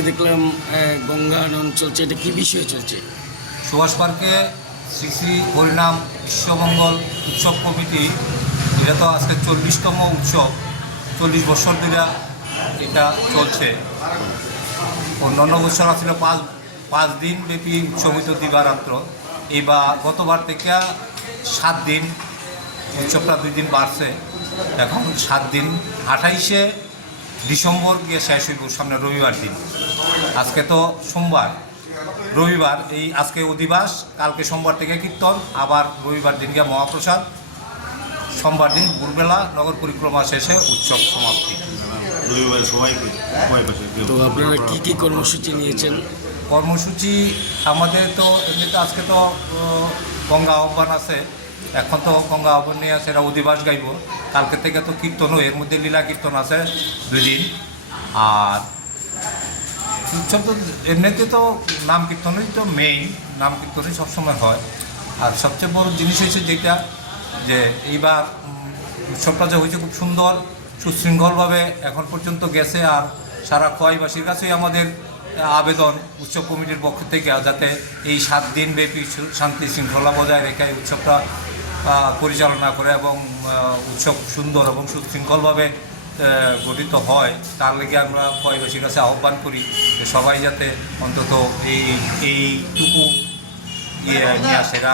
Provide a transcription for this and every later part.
আজকে দেখলাম গঙ্গানন চলছে, এটা কি বিষয়ে চলছে? সুভাষ পার্কে শ্রী শ্রী হরিনাম বিশ্বমঙ্গল উৎসব কমিটি, এটা তো আজকে 40তম উৎসব, 40 বছর ধরে এটা চলছে। অন্যান্য বছর আসলে পাঁচ দিন ব্যাপী উৎসব হইত দিবারাত্র। এইবার গতবার থেকে 7 দিন, উৎসবটা 2 দিন বাড়ছে, এখন 7 দিন। 28শে ডিসেম্বর গিয়ে শেষ হইব, সামনে রবিবার দিন। আজকে তো সোমবার, রবিবার এই আজকে অধিবাস, কালকে সোমবার থেকে কীর্তন, আবার রবিবার দিন গিয়ে মহাপ্রসাদ, সোমবার দিন ভোরবেলা নগর পরিক্রমা শেষে উৎসব সমাপ্তি। রবিবার সবাইকে তো আপনারা কি কি কর্মসূচি নিয়েছেন? কর্মসূচি আমাদের তো এমনিতে আজকে তো গঙ্গা আহ্বান আছে, এখন তো গঙ্গা আহ্বান নিয়ে আছে, এটা অধিবাস গাইব। কালকে থেকে তো কীর্তনও, এর মধ্যে লীলা কীর্তন আছে 2 দিন। আর উৎসব তো এমনিতে তো নাম কীর্তনই তো মেইন, নাম কীর্তনই সবসময় হয়। আর সবচেয়ে বড় জিনিস হয়েছে যেটা, যে এইবার উৎসবটা যে হয়েছে খুব সুন্দর সুশৃঙ্খলভাবে এখন পর্যন্ত গেছে। আর সারা খোয়াইবাসীর কাছেই আমাদের আবেদন উৎসব কমিটির পক্ষ থেকে, যাতে এই 7 দিন ব্যাপী শান্তি শৃঙ্খলা বজায় রেখে উৎসবটা পরিচালনা করে এবং উৎসব সুন্দর এবং সুশৃঙ্খলভাবে গঠিত হয়। তার লেগে আমরা খোয়াইবাসীর কাছে আহ্বান করি যে সবাই যাতে অন্তত এইটুকু নিয়ে আসেরা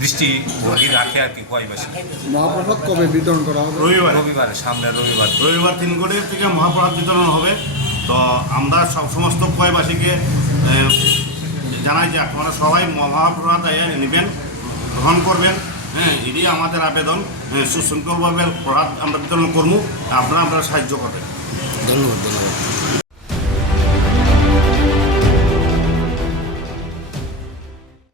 দৃষ্টিভঙ্গি রাখে আর কি। খোয়াইবাসী মহাপ্রসাদ কবে বিতরণ করা হবে? রবিবারে, সামনে রবিবার 3 কোটির থেকে মহাপ্রসাদ বিতরণ হবে। তো আমরা সমস্ত খোয়াইবাসীকে জানাই যে আপনারা সবাই মহাপ্রসাদ নেবেন, গ্রহণ করবেন। হ্যাঁ, এটি আমাদের আবেদন। সুশৃঙ্খলভাবে প্রসাদ আমরা বিতরণ করবো, আপনারা সাহায্য করবেন। ধন্যবাদ।